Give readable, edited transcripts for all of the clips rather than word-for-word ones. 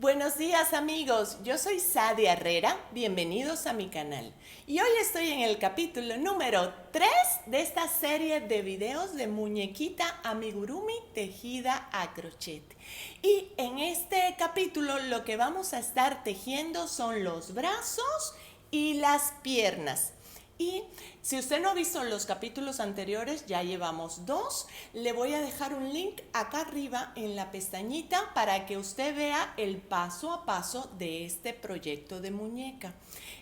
Buenos días amigos, yo soy Sadia Herrera, bienvenidos a mi canal. Y hoy estoy en el capítulo número 3 de esta serie de videos de muñequita amigurumi tejida a crochet. Y en este capítulo lo que vamos a estar tejiendo son los brazos y las piernas. Y si usted no ha visto los capítulos anteriores, ya llevamos 2. Le voy a dejar un link acá arriba en la pestañita para que usted vea el paso a paso de este proyecto de muñeca.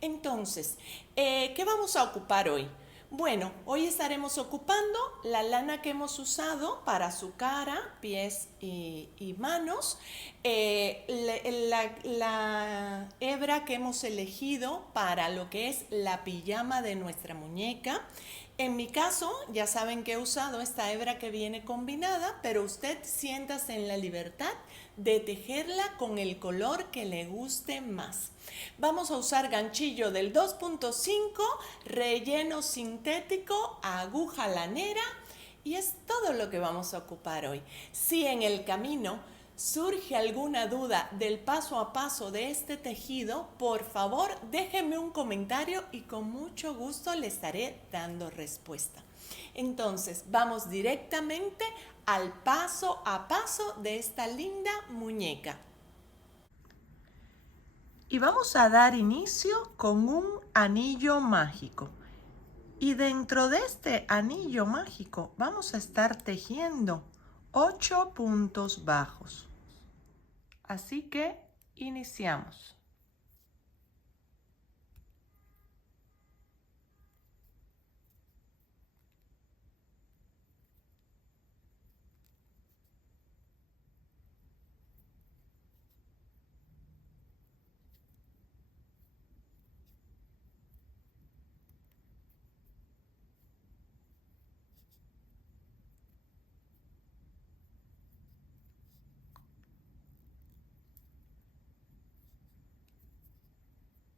Entonces, ¿qué vamos a ocupar hoy? Bueno, hoy estaremos ocupando la lana que hemos usado para su cara, pies y manos, la hebra que hemos elegido para lo que es la pijama de nuestra muñeca. En mi caso, ya saben que he usado esta hebra que viene combinada, pero usted siéntase en la libertad de tejerla con el color que le guste más. Vamos a usar ganchillo del 2.5, relleno sintético, aguja lanera y es todo lo que vamos a ocupar hoy. Si en el camino surge alguna duda del paso a paso de este tejido, por favor déjenme un comentario y con mucho gusto le estaré dando respuesta. Entonces vamos directamente al paso a paso de esta linda muñeca. Y vamos a dar inicio con un anillo mágico. Y dentro de este anillo mágico vamos a estar tejiendo 8 puntos bajos. Así que iniciamos.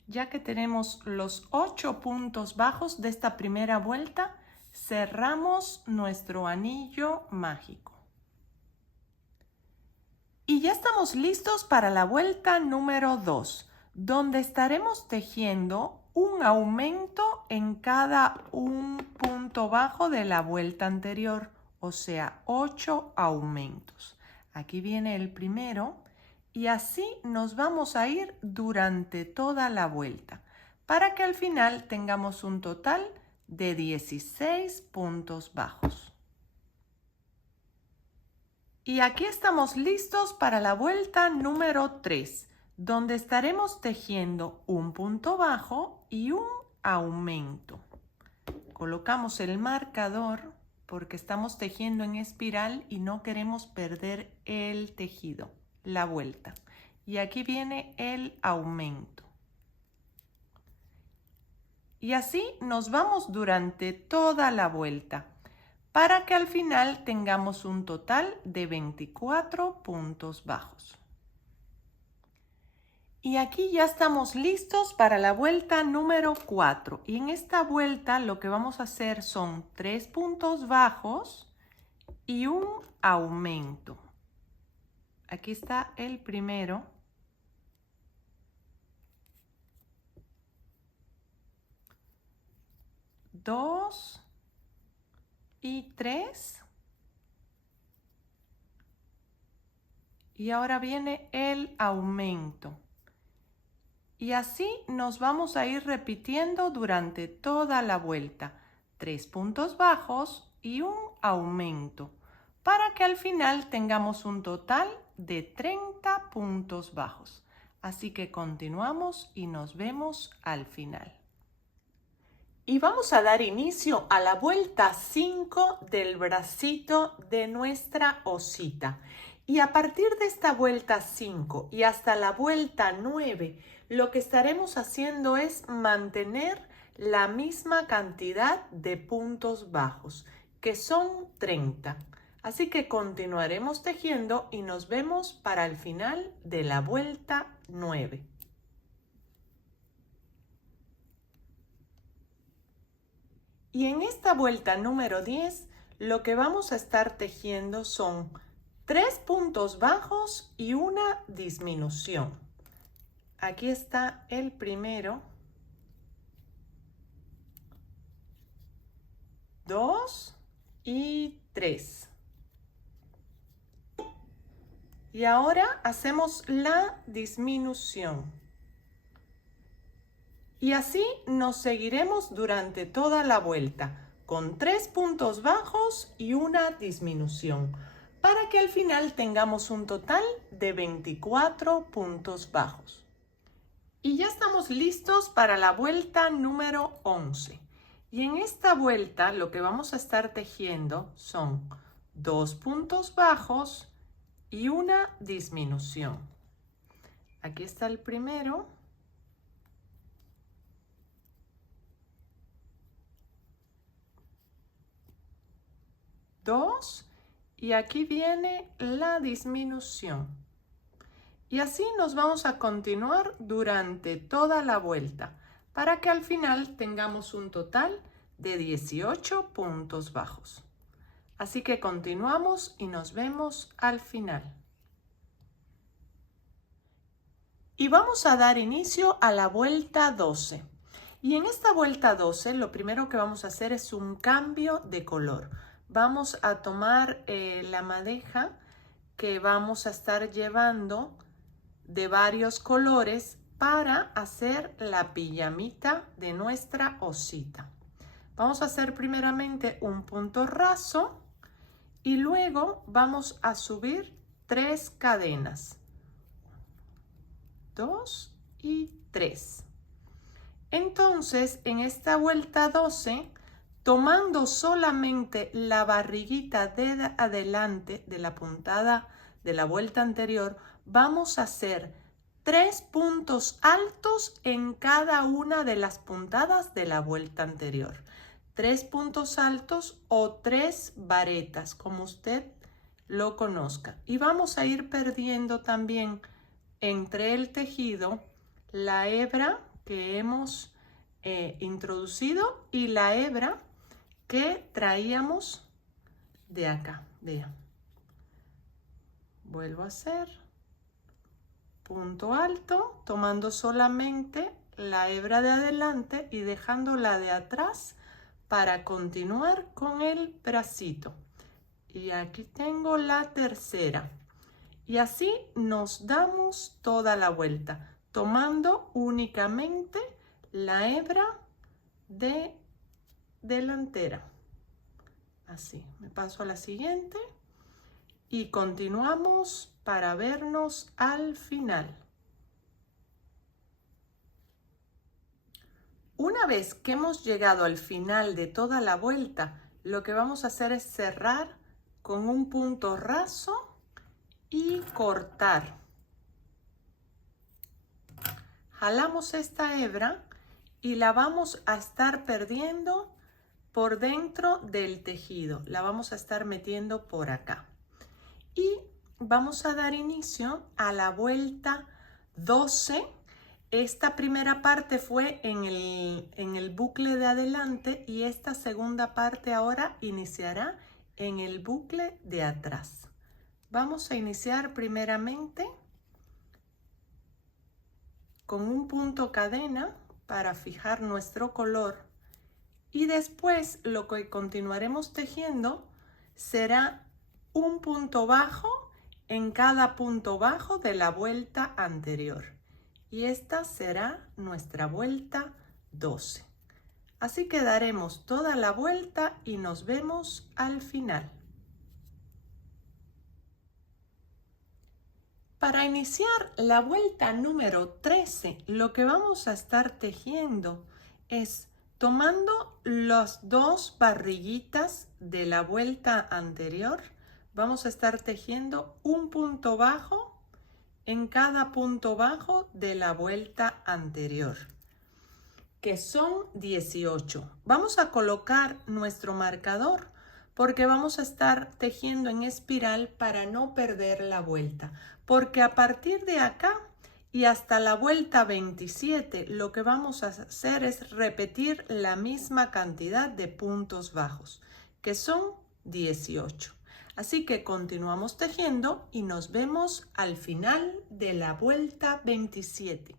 Ya que tenemos los 8 puntos bajos de esta primera vuelta, cerramos nuestro anillo mágico. Y ya estamos listos para la vuelta número 2, donde estaremos tejiendo un aumento en cada un punto bajo de la vuelta anterior, o sea, 8 aumentos. Aquí viene el primero y así nos vamos a ir durante toda la vuelta para que al final tengamos un total de 16 puntos bajos. Y aquí estamos listos para la vuelta número 3, donde estaremos tejiendo un punto bajo y un aumento. Colocamos el marcador porque estamos tejiendo en espiral y no queremos perder el tejido, la vuelta. Y aquí viene el aumento. Y así nos vamos durante toda la vuelta, para que al final tengamos un total de 24 puntos bajos. Y aquí ya estamos listos para la vuelta número 4. Y en esta vuelta lo que vamos a hacer son 3 puntos bajos y un aumento. Aquí está el primero. Dos y 3. Y ahora viene el aumento. Y así nos vamos a ir repitiendo durante toda la vuelta. 3 puntos bajos y un aumento, para que al final tengamos un total de 30 puntos bajos. Así que continuamos y nos vemos al final. Y vamos a dar inicio a la vuelta 5 del bracito de nuestra osita. Y a partir de esta vuelta 5 y hasta la vuelta 9, lo que estaremos haciendo es mantener la misma cantidad de puntos bajos, que son 30. Así que continuaremos tejiendo y nos vemos para el final de la vuelta 9. Y en esta vuelta número 10, lo que vamos a estar tejiendo son 3 puntos bajos y una disminución. Aquí está el primero, 2 y 3. Y ahora hacemos la disminución. Y así nos seguiremos durante toda la vuelta, con 3 puntos bajos y una disminución, para que al final tengamos un total de 24 puntos bajos. Y ya estamos listos para la vuelta número 11. Y en esta vuelta lo que vamos a estar tejiendo son 2 puntos bajos y una disminución. Aquí está el primero. Dos, y aquí viene la disminución. Y así nos vamos a continuar durante toda la vuelta para que al final tengamos un total de 18 puntos bajos. Así que continuamos y nos vemos al final. Y vamos a dar inicio a la vuelta 12. Y en esta vuelta 12 lo primero que vamos a hacer es un cambio de color. Vamos a tomar la madeja que vamos a estar llevando de varios colores para hacer la pijamita de nuestra osita. Vamos a hacer primeramente un punto raso y luego vamos a subir 3 cadenas. 2 y 3. Entonces, en esta vuelta 12, tomando solamente la barriguita de adelante de la puntada de la vuelta anterior, vamos a hacer 3 puntos altos en cada una de las puntadas de la vuelta anterior. 3 puntos altos o 3 varetas, como usted lo conozca. Y vamos a ir perdiendo también entre el tejido la hebra que hemos introducido y la hebra que traíamos de acá. Vean. Vuelvo a hacer punto alto, tomando solamente la hebra de adelante y dejando la de atrás para continuar con el bracito. Y aquí tengo la tercera. Y así nos damos toda la vuelta, tomando únicamente la hebra de delantera. Así, me paso a la siguiente y continuamos para vernos al final. Una vez que hemos llegado al final de toda la vuelta, lo que vamos a hacer es cerrar con un punto raso y cortar. Jalamos esta hebra y la vamos a estar perdiendo por dentro del tejido. La vamos a estar metiendo por acá. Y vamos a dar inicio a la vuelta 12. Esta primera parte fue en el bucle de adelante y esta segunda parte ahora iniciará en el bucle de atrás. Vamos a iniciar primeramente con un punto cadena para fijar nuestro color y después lo que continuaremos tejiendo será un punto bajo en cada punto bajo de la vuelta anterior y esta será nuestra vuelta 12. Así que daremos toda la vuelta y nos vemos al final. Para iniciar la vuelta número 13, lo que vamos a estar tejiendo es tomando las 2 barriguitas de la vuelta anterior, vamos a estar tejiendo un punto bajo en cada punto bajo de la vuelta anterior, que son 18. Vamos a colocar nuestro marcador porque vamos a estar tejiendo en espiral para no perder la vuelta. Porque a partir de acá y hasta la vuelta 27, lo que vamos a hacer es repetir la misma cantidad de puntos bajos, que son 18. Así que continuamos tejiendo y nos vemos al final de la vuelta 27.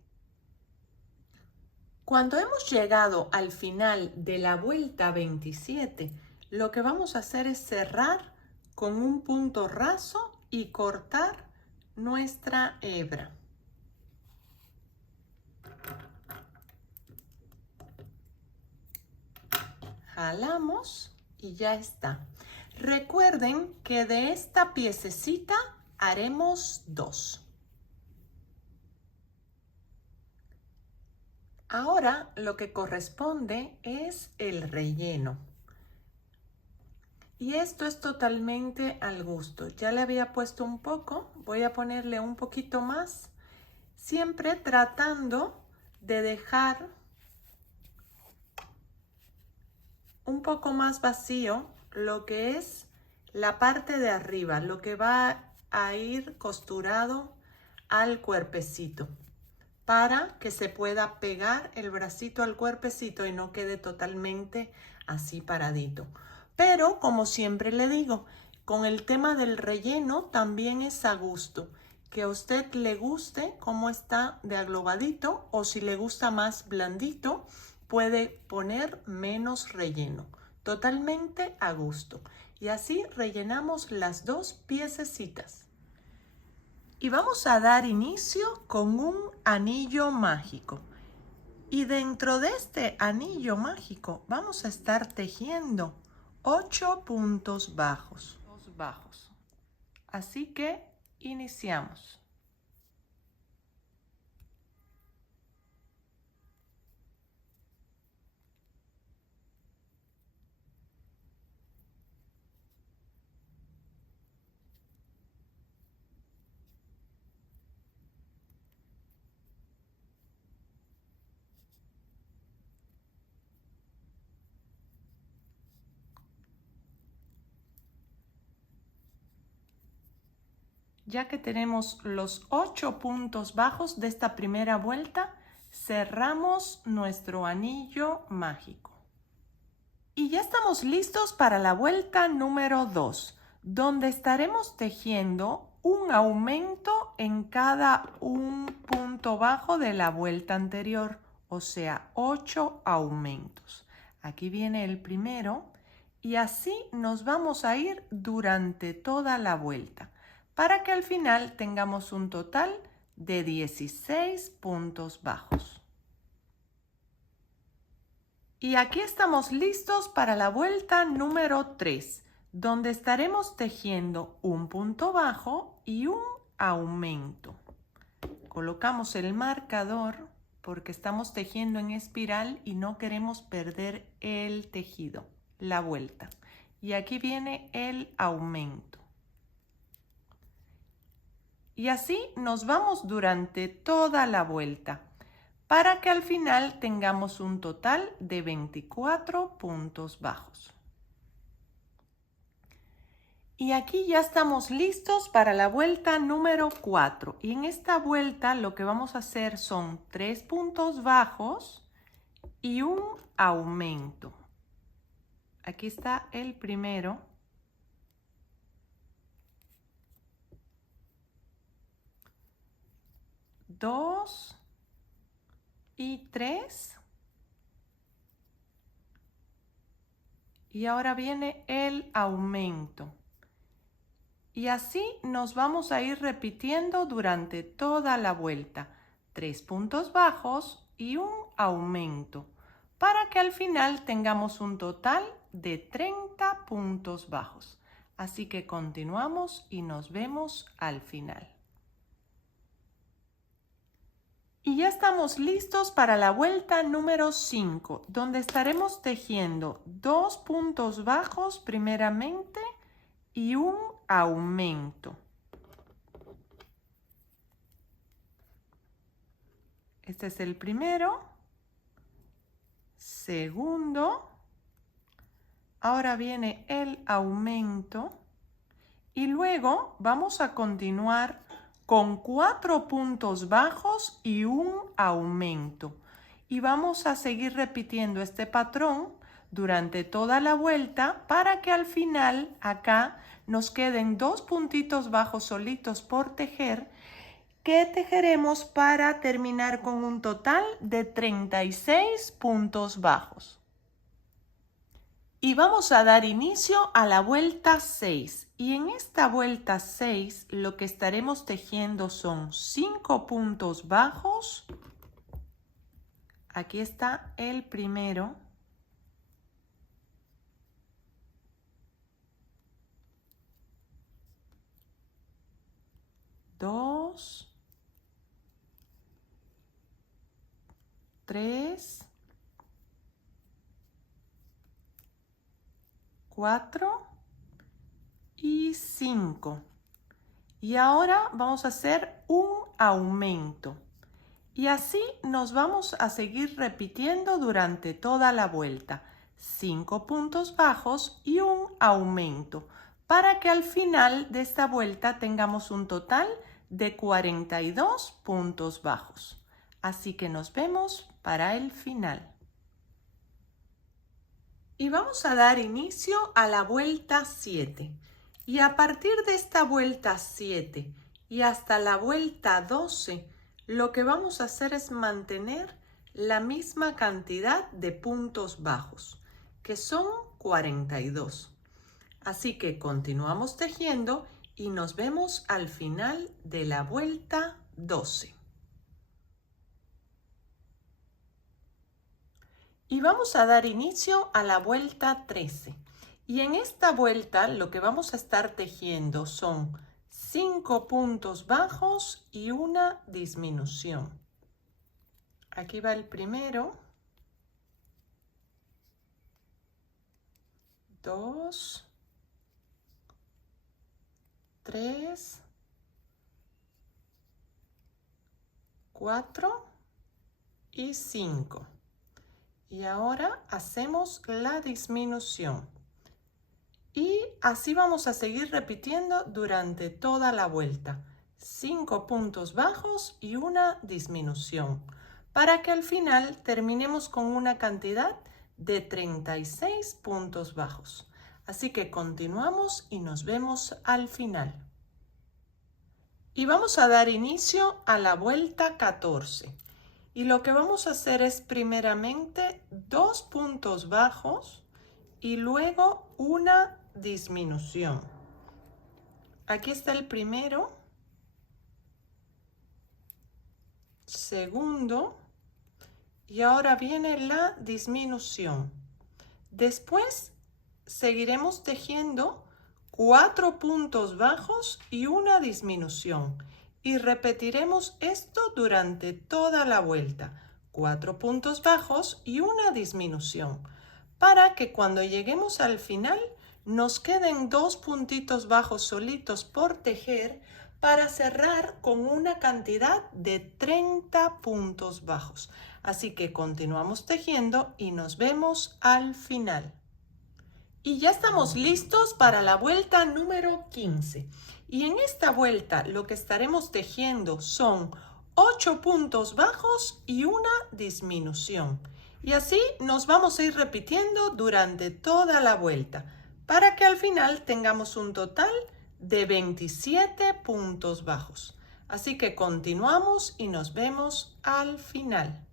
Cuando hemos llegado al final de la vuelta 27, lo que vamos a hacer es cerrar con un punto raso y cortar nuestra hebra. Jalamos y ya está. Recuerden que de esta piececita haremos 2. Ahora lo que corresponde es el relleno. Y esto es totalmente al gusto. Ya le había puesto un poco, voy a ponerle un poquito más, siempre tratando de dejar un poco más vacío lo que es la parte de arriba, lo que va a ir costurado al cuerpecito, para que se pueda pegar el bracito al cuerpecito y no quede totalmente así paradito. Pero como siempre le digo, con el tema del relleno también es a gusto, que a usted le guste cómo está de aglobadito, o si le gusta más blandito, puede poner menos relleno, totalmente a gusto. Y así rellenamos las 2 piececitas. Y vamos a dar inicio con un anillo mágico. Y dentro de este anillo mágico vamos a estar tejiendo 8 puntos bajos. Así que iniciamos. Ya que tenemos los 8 puntos bajos de esta primera vuelta, cerramos nuestro anillo mágico. Y ya estamos listos para la vuelta número 2, donde estaremos tejiendo un aumento en cada un punto bajo de la vuelta anterior, o sea, 8 aumentos. Aquí viene el primero y así nos vamos a ir durante toda la vuelta, para que al final tengamos un total de 16 puntos bajos. Y aquí estamos listos para la vuelta número 3, donde estaremos tejiendo un punto bajo y un aumento. Colocamos el marcador porque estamos tejiendo en espiral y no queremos perder el tejido, la vuelta. Y aquí viene el aumento. Y así nos vamos durante toda la vuelta, para que al final tengamos un total de 24 puntos bajos. Y aquí ya estamos listos para la vuelta número 4. Y en esta vuelta lo que vamos a hacer son 3 puntos bajos y un aumento. Aquí está el primero. Dos y 3. Y ahora viene el aumento. Y así nos vamos a ir repitiendo durante toda la vuelta. 3 puntos bajos y un aumento, para que al final tengamos un total de 30 puntos bajos. Así que continuamos y nos vemos al final. Y ya estamos listos para la vuelta número 5, donde estaremos tejiendo 2 puntos bajos primeramente y un aumento. Este es el primero, segundo, ahora viene el aumento y luego vamos a continuar con 4 puntos bajos y un aumento. Y vamos a seguir repitiendo este patrón durante toda la vuelta para que al final acá nos queden 2 puntitos bajos solitos por tejer que tejeremos para terminar con un total de 36 puntos bajos. Y vamos a dar inicio a la vuelta 6. Y en esta vuelta 6 lo que estaremos tejiendo son 5 puntos bajos. Aquí está el primero. Dos. 3. 4 y 5. Y ahora vamos a hacer un aumento. Y así nos vamos a seguir repitiendo durante toda la vuelta. 5 puntos bajos y un aumento para que al final de esta vuelta tengamos un total de 42 puntos bajos. Así que nos vemos para el final. Y vamos a dar inicio a la vuelta 7. Y a partir de esta vuelta 7 y hasta la vuelta 12, lo que vamos a hacer es mantener la misma cantidad de puntos bajos, que son 42. Así que continuamos tejiendo y nos vemos al final de la vuelta 12. Y vamos a dar inicio a la vuelta 13. Y en esta vuelta lo que vamos a estar tejiendo son 5 puntos bajos y una disminución. Aquí va el primero. 2, 3, 4 y 5. Y ahora hacemos la disminución. Y así vamos a seguir repitiendo durante toda la vuelta. 5 puntos bajos y una disminución. Para que al final terminemos con una cantidad de 36 puntos bajos. Así que continuamos y nos vemos al final. Y vamos a dar inicio a la vuelta 14. Y lo que vamos a hacer es primeramente 2 puntos bajos y luego una disminución. Aquí está el primero, segundo y ahora viene la disminución. Después seguiremos tejiendo 4 puntos bajos y una disminución. Y repetiremos esto durante toda la vuelta. 4 puntos bajos y una disminución. Para que cuando lleguemos al final nos queden 2 puntitos bajos solitos por tejer para cerrar con una cantidad de 30 puntos bajos. Así que continuamos tejiendo y nos vemos al final. Y ya estamos listos para la vuelta número 15. Y en esta vuelta lo que estaremos tejiendo son 8 puntos bajos y una disminución. Y así nos vamos a ir repitiendo durante toda la vuelta para que al final tengamos un total de 27 puntos bajos. Así que continuamos y nos vemos al final.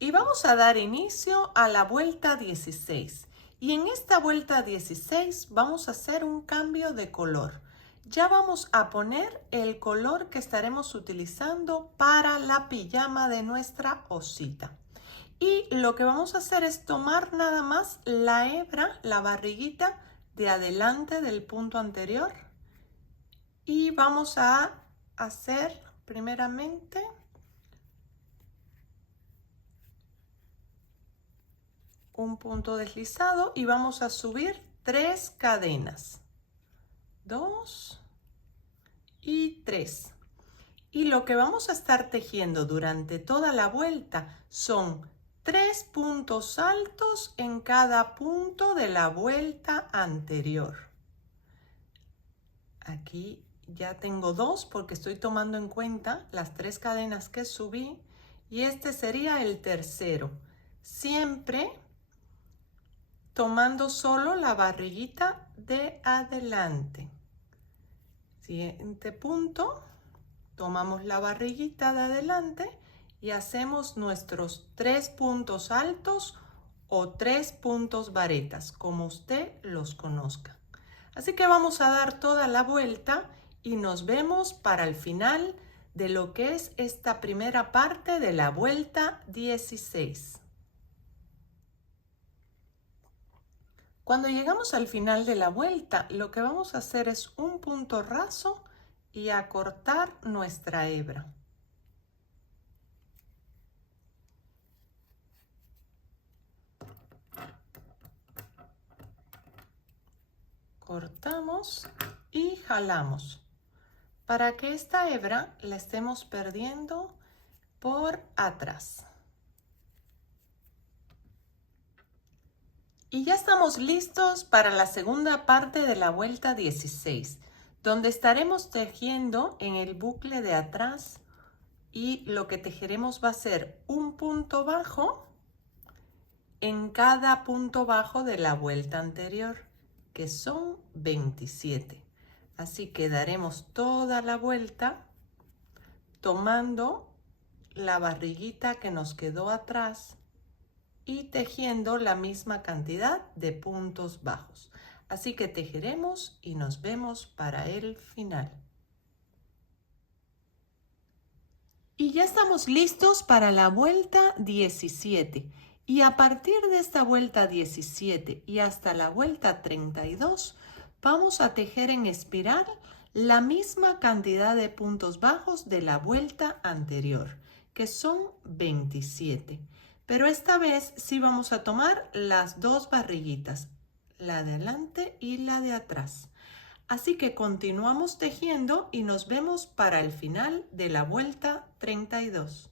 Y vamos a dar inicio a la vuelta 16. Y en esta vuelta 16 vamos a hacer un cambio de color. Ya vamos a poner el color que estaremos utilizando para la pijama de nuestra osita. Y lo que vamos a hacer es tomar nada más la hebra, la barriguita de adelante del punto anterior. Y vamos a hacer primeramente un punto deslizado y vamos a subir 3 cadenas, 2 y 3. Y lo que vamos a estar tejiendo durante toda la vuelta son 3 puntos altos en cada punto de la vuelta anterior. Aquí ya tengo 2 porque estoy tomando en cuenta las 3 cadenas que subí y este sería el tercero, siempre tomando solo la barriguita de adelante. Siguiente punto, tomamos la barriguita de adelante y hacemos nuestros 3 puntos altos o 3 puntos varetas, como usted los conozca. Así que vamos a dar toda la vuelta y nos vemos para el final de lo que es esta primera parte de la vuelta 16. Cuando llegamos al final de la vuelta, lo que vamos a hacer es un punto raso y acortar nuestra hebra. Cortamos y jalamos para que esta hebra la estemos perdiendo por atrás. Y ya estamos listos para la segunda parte de la vuelta 16, donde estaremos tejiendo en el bucle de atrás y lo que tejeremos va a ser un punto bajo en cada punto bajo de la vuelta anterior, que son 27. Así que daremos toda la vuelta tomando la barriguita que nos quedó atrás y tejiendo la misma cantidad de puntos bajos. Así que tejeremos y nos vemos para el final. Y ya estamos listos para la vuelta 17. Y a partir de esta vuelta 17 y hasta la vuelta 32, vamos a tejer en espiral la misma cantidad de puntos bajos de la vuelta anterior, que son 27. Pero esta vez sí vamos a tomar las dos barriguitas, la de adelante y la de atrás. Así que continuamos tejiendo y nos vemos para el final de la vuelta 32.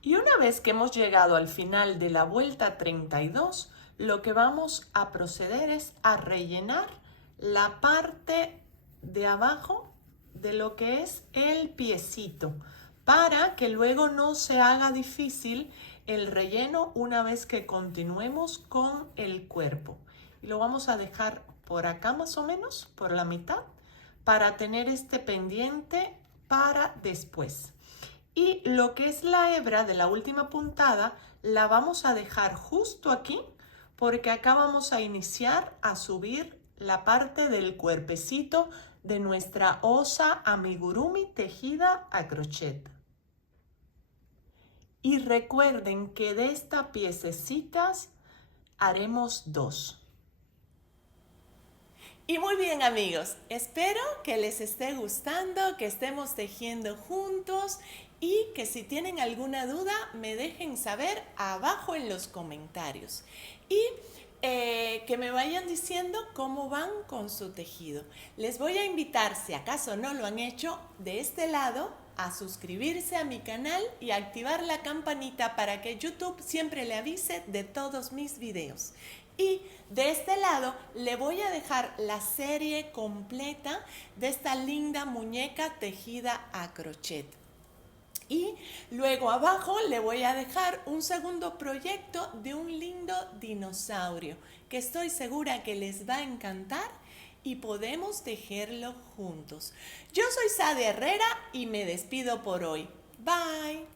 Y una vez que hemos llegado al final de la vuelta 32, lo que vamos a proceder es a rellenar la parte de abajo de lo que es el piecito, para que luego no se haga difícil el relleno una vez que continuemos con el cuerpo. Y lo vamos a dejar por acá más o menos, por la mitad, para tener este pendiente para después. Y lo que es la hebra de la última puntada la vamos a dejar justo aquí, porque acá vamos a iniciar a subir la parte del cuerpecito de nuestra osa amigurumi tejida a crochet. Y recuerden que de estas piececitas haremos 2. Y muy bien amigos, espero que les esté gustando, que estemos tejiendo juntos y que si tienen alguna duda me dejen saber abajo en los comentarios. Y que me vayan diciendo cómo van con su tejido. Les voy a invitar, si acaso no lo han hecho, de este lado a suscribirse a mi canal y a activar la campanita para que YouTube siempre le avise de todos mis videos. Y de este lado le voy a dejar la serie completa de esta linda muñeca tejida a crochet. Y luego abajo le voy a dejar un segundo proyecto de un lindo dinosaurio que estoy segura que les va a encantar y podemos tejerlo juntos. Yo soy Sade Herrera y me despido por hoy. Bye.